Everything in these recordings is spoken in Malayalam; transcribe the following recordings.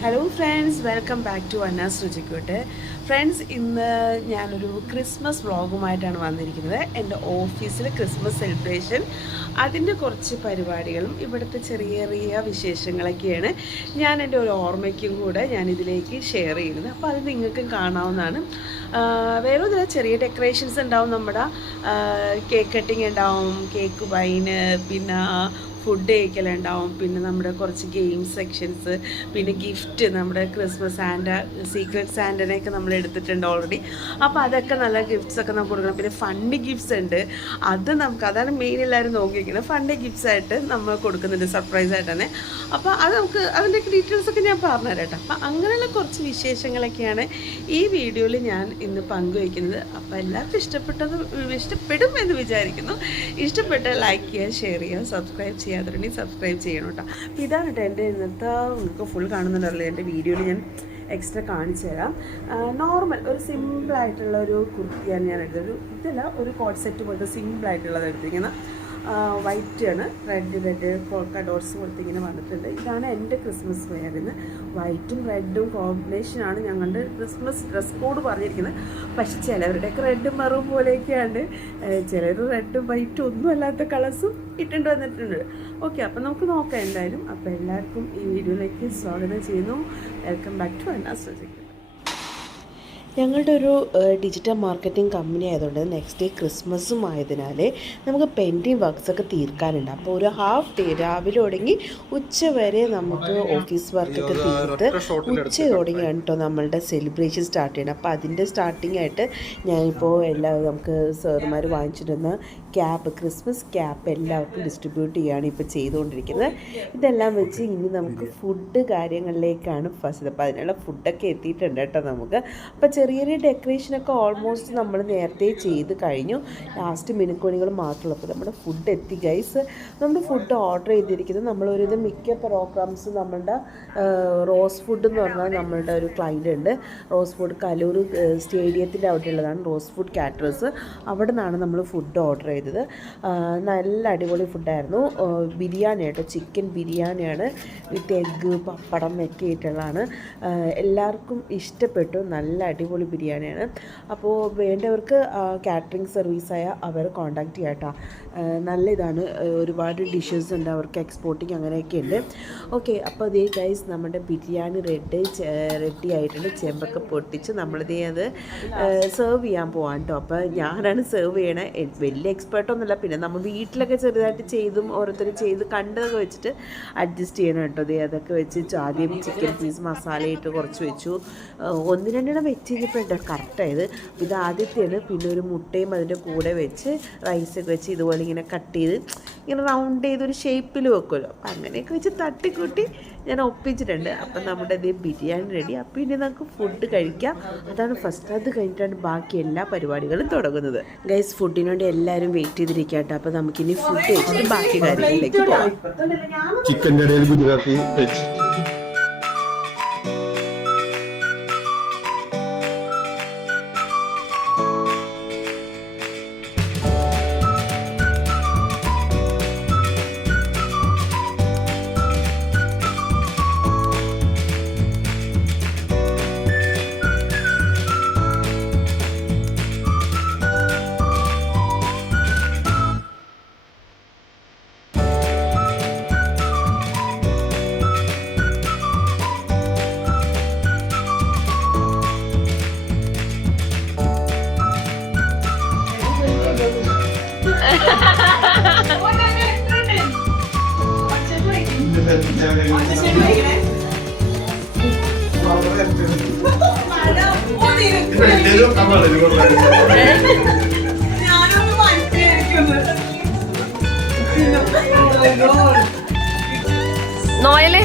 Hello friends, welcome back to Anna's രുചിക്കൂട്ട്. ഫ്രണ്ട്സ്, ഇന്ന് ഞാനൊരു ക്രിസ്മസ് വ്ളോഗുമായിട്ടാണ് വന്നിരിക്കുന്നത്. എൻ്റെ ഓഫീസിൽ ക്രിസ്മസ് സെലിബ്രേഷൻ, അതിൻ്റെ കുറച്ച് പരിപാടികളും ഇവിടുത്തെ ചെറിയ ചെറിയ വിശേഷങ്ങളൊക്കെയാണ് ഞാൻ എൻ്റെ ഒരു ഓർമ്മയ്ക്കും കൂടെ ഞാനിതിലേക്ക് ഷെയർ ചെയ്യുന്നത്. അപ്പോൾ അത് നിങ്ങൾക്കും കാണാവുന്നതാണ്. വേറെ ഒന്നുമില്ല, ചെറിയ ഡെക്കറേഷൻസ് ഉണ്ടാവും, നമ്മുടെ കേക്ക് കട്ടിങ് ഉണ്ടാവും, കേക്ക് വൈന്, പിന്നെ ഫുഡ് കഴിക്കലുണ്ടാവും, പിന്നെ നമ്മുടെ കുറച്ച് ഗെയിം സെക്ഷൻസ്, പിന്നെ ഗിഫ്റ്റ്, നമ്മുടെ ക്രിസ്മസ് സീക്രട്ട് സാൻറ്റനെയൊക്കെ നമ്മൾ എടുത്തിട്ടുണ്ട് ഓൾറെഡി. അപ്പോൾ അതൊക്കെ നല്ല ഗിഫ്റ്റ്സൊക്കെ നമുക്ക് കൊടുക്കണം. പിന്നെ ഫണ്ടി ഗിഫ്റ്റ്സ് ഉണ്ട്, അതാണ് മെയിൻ എല്ലാവരും നോക്കിയിരിക്കുന്നത്. ഫണ്ടി ഗിഫ്റ്റ്സ് ആയിട്ട് നമ്മൾ കൊടുക്കുന്നുണ്ട്, സർപ്രൈസായിട്ട് തന്നെ. അപ്പോൾ അത് നമുക്ക് അതിൻ്റെയൊക്കെ ഡീറ്റെയിൽസൊക്കെ ഞാൻ പറഞ്ഞുതരാം കേട്ടോ. അപ്പോൾ അങ്ങനെയുള്ള കുറച്ച് വിശേഷങ്ങളൊക്കെയാണ് ഈ വീഡിയോയിൽ ഞാൻ ഇന്ന് പങ്കുവയ്ക്കുന്നത്. അപ്പോൾ എല്ലാവർക്കും ഇഷ്ടപ്പെടും എന്ന് വിചാരിക്കുന്നു. ഇഷ്ടപ്പെട്ട ലൈക്ക് ചെയ്യുക, ഷെയർ ചെയ്യുക, സബ്സ്ക്രൈബ് ചെയ്യുക. അതുകൊണ്ട് സബ്സ്ക്രൈബ് ചെയ്യണം കേട്ടോ. അപ്പോൾ ഇതാണ് കേട്ടോ എൻ്റെ ഇന്നത്തെ, നിങ്ങൾക്ക് ഫുൾ കാണുന്നുണ്ടല്ലോ എൻ്റെ വീഡിയോയിൽ ഞാൻ എക്സ്ട്രാ കാണിച്ചു തരാം. നോർമൽ ഒരു സിമ്പിളായിട്ടുള്ള ഒരു കുർത്തിയാണ് ഞാൻ എടുത്തത്. ഇതല്ല, ഒരു കോട്ട് സെറ്റ് പോലത്തെ സിമ്പിളായിട്ടുള്ളത് എടുത്തിരിക്കുന്നത്. വൈറ്റ് ആണ്, റെഡ് പോൾക്ക ഡോട്ട്സ് പോലത്തെ ഇങ്ങനെ വന്നിട്ടുണ്ട്. ഇതാണ് എൻ്റെ ക്രിസ്മസ് വെയറിന്. വൈറ്റും റെഡും കോമ്പിനേഷനാണ് ഞങ്ങളുടെ ക്രിസ്മസ് ഡ്രസ് കോഡ് പറഞ്ഞിരിക്കുന്നത്. പക്ഷെ ചിലവരുടെയൊക്കെ റെഡും മെറൂൺ പോലെയൊക്കെയാണ്, ചിലർ റെഡും വൈറ്റും ഒന്നും അല്ലാത്ത കളേഴ്സും ഇട്ടുണ്ട് വന്നിട്ടുണ്ട്. ഓക്കെ, അപ്പം നമുക്ക് നോക്കാം എന്തായാലും. അപ്പോൾ എല്ലാവർക്കും ഈ വീഡിയോയിലേക്ക് സ്വാഗതം ചെയ്യുന്നു. വെൽക്കം ബാക്ക് ടു അന്നാസ് രുചിക്കൂട്ട്. ഞങ്ങളുടെ ഒരു ഡിജിറ്റൽ മാർക്കറ്റിംഗ് കമ്പനി ആയതുകൊണ്ട് നെക്സ്റ്റ് ഡേ ക്രിസ്മസും ആയതിനാൽ നമുക്ക് പെൻഡിങ് വർക്ക്സൊക്കെ തീർക്കാനുണ്ട്. അപ്പോൾ ഒരു ഹാഫ് ഡേ രാവിലെ തുടങ്ങി ഉച്ച വരെ നമുക്ക് ഓഫീസ് വർക്കൊക്കെ തീർത്ത് ഉച്ച തുടങ്ങിയാണ് കേട്ടോ നമ്മളുടെ സെലിബ്രേഷൻ സ്റ്റാർട്ട് ചെയ്യണം. അപ്പോൾ അതിൻ്റെ സ്റ്റാർട്ടിംഗ് ആയിട്ട് ഞാനിപ്പോൾ നമുക്ക് സാറുമാർ വാങ്ങിച്ചിരുന്ന ക്രിസ്മസ് ക്യാപ്പ് എല്ലാവർക്കും ഡിസ്ട്രിബ്യൂട്ട് ചെയ്യുകയാണ് ഇപ്പോൾ ചെയ്തുകൊണ്ടിരിക്കുന്നത്. ഇതെല്ലാം വെച്ച് ഇനി നമുക്ക് ഫുഡ് കാര്യങ്ങളിലേക്കാണ് ഫസ്റ്റ്. അപ്പോൾ അതിനുള്ള ഫുഡൊക്കെ എത്തിയിട്ടുണ്ട് കേട്ടോ നമുക്ക്. അപ്പോൾ ചെറിയ ചെറിയ ഡെക്കറേഷനൊക്കെ ഓൾമോസ്റ്റ് നമ്മൾ നേരത്തെ ചെയ്ത് കഴിഞ്ഞു. ലാസ്റ്റ് മിനുക്കോണികൾ മാത്രമേ ഉള്ളൂ. അപ്പോൾ നമ്മുടെ ഫുഡ് എത്തി ഗൈസ്. നമ്മൾ ഫുഡ് ഓർഡർ ചെയ്തിരിക്കുന്നത് നമ്മളൊരു മിക്ക പ്രോഗ്രാംസ് നമ്മളുടെ റോസ് ഫുഡ് എന്ന് പറഞ്ഞാൽ നമ്മളുടെ ഒരു ക്ലൈൻ്റ് ഉണ്ട്, റോസ് ഫുഡ് കലൂർ സ്റ്റേഡിയത്തിൻ്റെ അവിടെ ഉള്ളതാണ് റോസ് ഫുഡ് കാറ്ററേഴ്സ്. അവിടെ നിന്നാണ് നമ്മൾ ഫുഡ് ഓർഡർ ചെയ്തത്. നല്ല അടിപൊളി ഫുഡായിരുന്നു. ബിരിയാണി കേട്ടോ, ചിക്കൻ ബിരിയാണിയാണ് വിത്ത് എഗ്ഗ് പപ്പടം ഒക്കെ ആയിട്ടുള്ളതാണ്. എല്ലാവർക്കും ഇഷ്ടപ്പെട്ടു. നല്ല അടിപൊളി ബിരിയാണിയാണ്. അപ്പോൾ വേണ്ടവർക്ക് കാറ്ററിംഗ് സർവീസായ അവരെ കോൺടാക്റ്റ് ചെയ്യാം കേട്ടോ. നല്ല ഇതാണ്, ഒരുപാട് ഡിഷസ് ഉണ്ട്, അവർക്ക് എക്സ്പോർട്ടിങ് അങ്ങനെയൊക്കെ ഉണ്ട്. ഓക്കെ, അപ്പോൾ അതേ ഗൈസ് നമ്മുടെ ബിരിയാണി റെഡി ആയിട്ടുണ്ട്. ചെമ്പൊക്കെ പൊട്ടിച്ച് നമ്മളിതേ അത് സെർവ് ചെയ്യാൻ പോകാൻ കേട്ടോ. അപ്പോൾ ഞാനാണ് സെർവ് ചെയ്യണേ. വലിയ എക്സ്പേർട്ടൊന്നുമില്ല, പിന്നെ നമ്മൾ വീട്ടിലൊക്കെ ചെറുതായിട്ട് ചെയ്തും ഓരോരുത്തർ ചെയ്ത് കണ്ടതൊക്കെ വെച്ചിട്ട് അഡ്ജസ്റ്റ് ചെയ്യണം കേട്ടോ. അതൊക്കെ വെച്ച് ആദ്യം ചിക്കൻ പീസ് മസാലയിട്ട് കുറച്ച് വെച്ചു. 1-2 വെച്ച് കഴിഞ്ഞപ്പോൾ കറക്റ്റായത്. ഇത് ആദ്യത്തെയാണ്. പിന്നെ ഒരു മുട്ടയും അതിൻ്റെ കൂടെ വെച്ച് റൈസൊക്കെ വെച്ച് ഇതുപോലെ ഇങ്ങനെ കട്ട് ചെയ്ത് ഇങ്ങനെ റൗണ്ട് ചെയ്തൊരു ഷേപ്പിൽ വെക്കുമല്ലോ. അപ്പം അങ്ങനെയൊക്കെ വെച്ച് തട്ടിക്കൂട്ടി ഞാൻ ഒപ്പിച്ചിട്ടുണ്ട്. അപ്പം നമ്മുടെ ഇതേ ബിരിയാണി റെഡി. അപ്പം ഇനി നമുക്ക് ഫുഡ് കഴിക്കാം. അതാണ് ഫസ്റ്റ്. അത് കഴിഞ്ഞിട്ടാണ് ബാക്കി എല്ലാ പരിപാടികളും തുടങ്ങുന്നത്. ഗൈസ്, ഫുഡിന് വേണ്ടി എല്ലാവരും വെയിറ്റ് ചെയ്തിരിക്കാം കേട്ടോ. അപ്പം നമുക്കിനി ഫുഡ് കഴിച്ചിട്ട് ബാക്കി കാര്യങ്ങളിലേക്ക് പോകാം. ചിക്കൻ്റെ ഇടയിൽ ഗുജറാത്തി നോയല്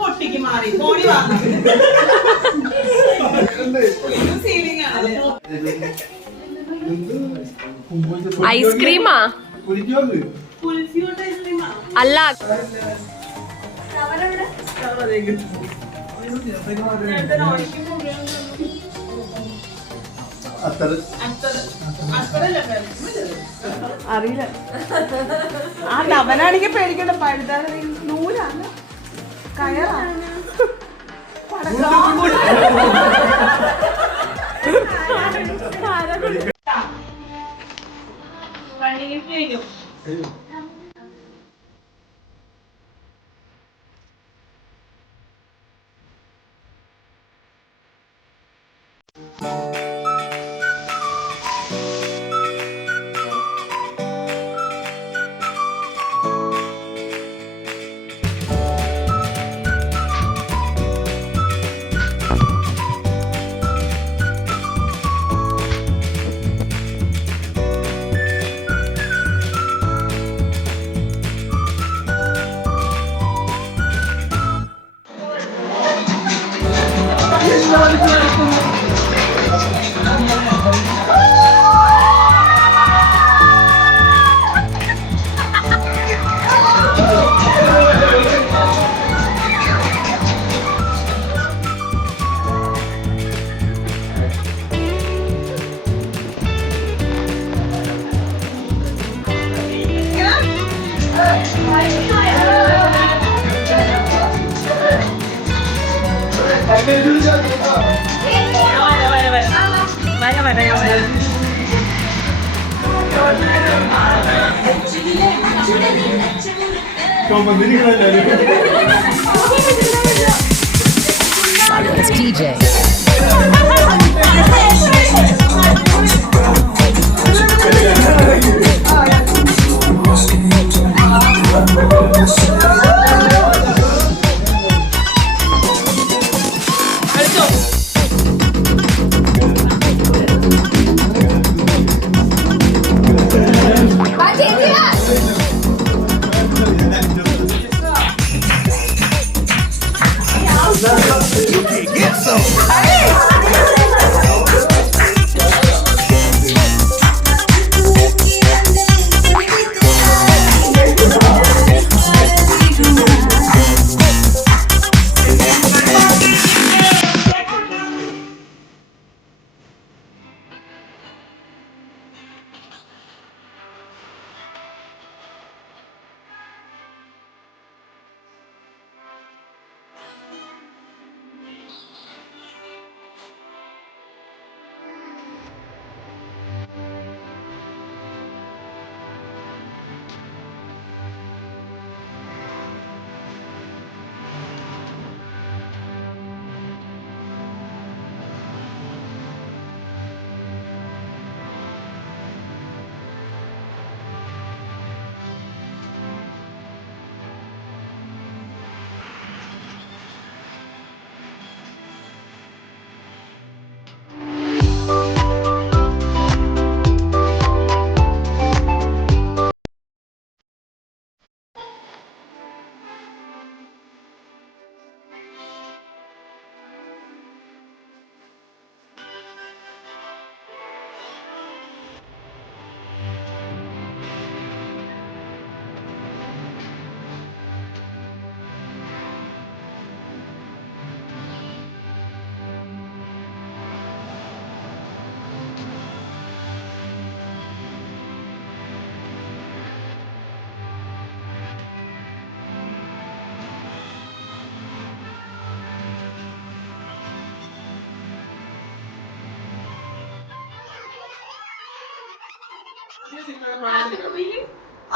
പൊട്ടിക്ക് മാറി ഫോണി ഐസ്ക്രീമാ അല്ല അറിയില്ല. ആ ലവനാണെങ്കിൽ പേടിക്കണ്ട. പഴുതാന നൂലാണ്, കയറാണ്. It's TJ.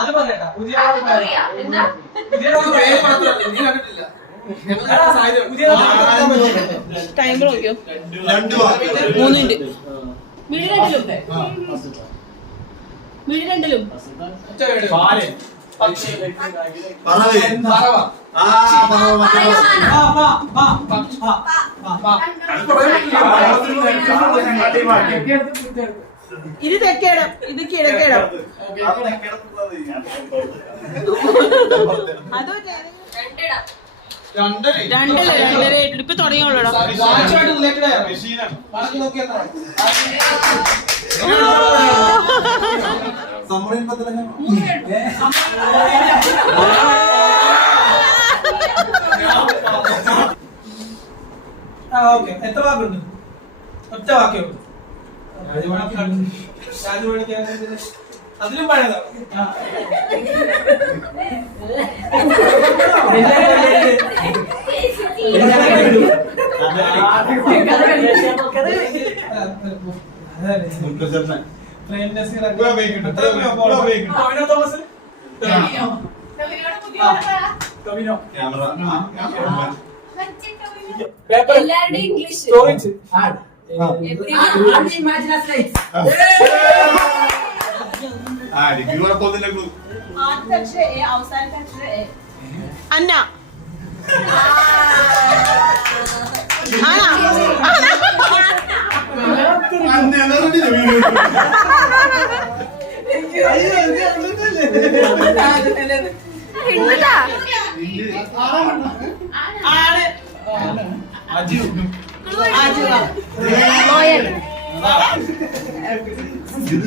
അത് പറയട്ടാ പുതിയ ടൈം നോക്കിയോ? 3 മിനിറ്റ്. മിഡി രണ്ടിലും പറവേ ആ പറവ ഇത് തെക്കേടം, ഇത് കിഴക്കേടം. രണ്ടര ഇപ്പൊ തുടങ്ങിയോളൂടാ. എത്ര വാക്കുണ്ട്? ഒറ്റ വാക്കേ ഉള്ളൂ. അതിലും പഴയതാണ്. ഇംഗ്ലീഷ് അന്ന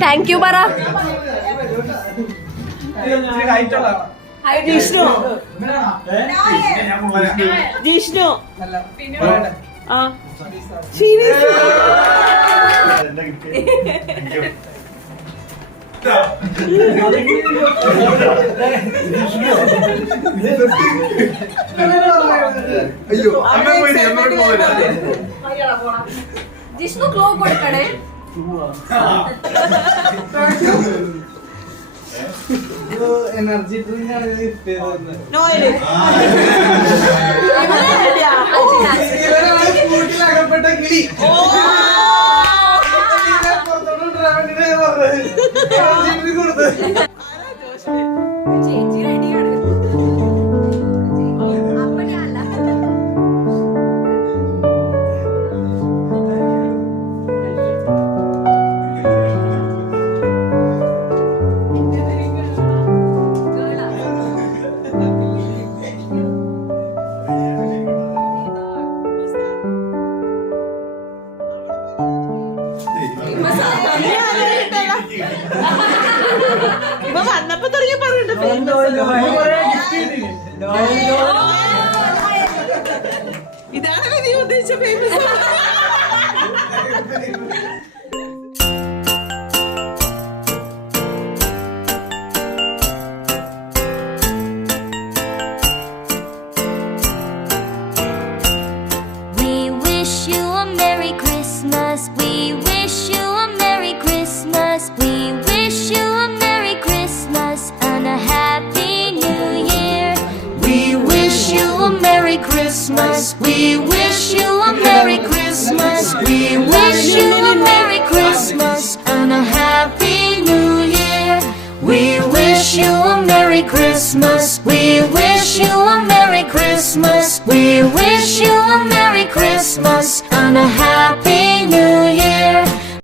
താങ്ക് യു പറ. ജിഷ്ണു ജിഷ്ണു ആ സീരിയസ് അയ്യോ അമ്മ പോയി അമ്മ പോയി ജിഷ്ണു ക്ലോ കൊടുക്കണേ. എനർജി ഡ്രിങ്ക് ആണ് നോയില് കൂട്ടിലകപ്പെട്ട കിളി. ചേച്ചി റെഡിയാണ്. ഇപ്പൊ വന്നപ്പോ തുടങ്ങി പറഞ്ഞിട്ട് ഇതാണല്ലോ നീ ഉദ്ദേശിച്ച famous. Christmas, we wish you a Merry Christmas. We wish you a Merry Christmas and a Happy New Year. We wish you a Merry Christmas. We wish you a Merry Christmas. We wish you a Merry Christmas and a Happy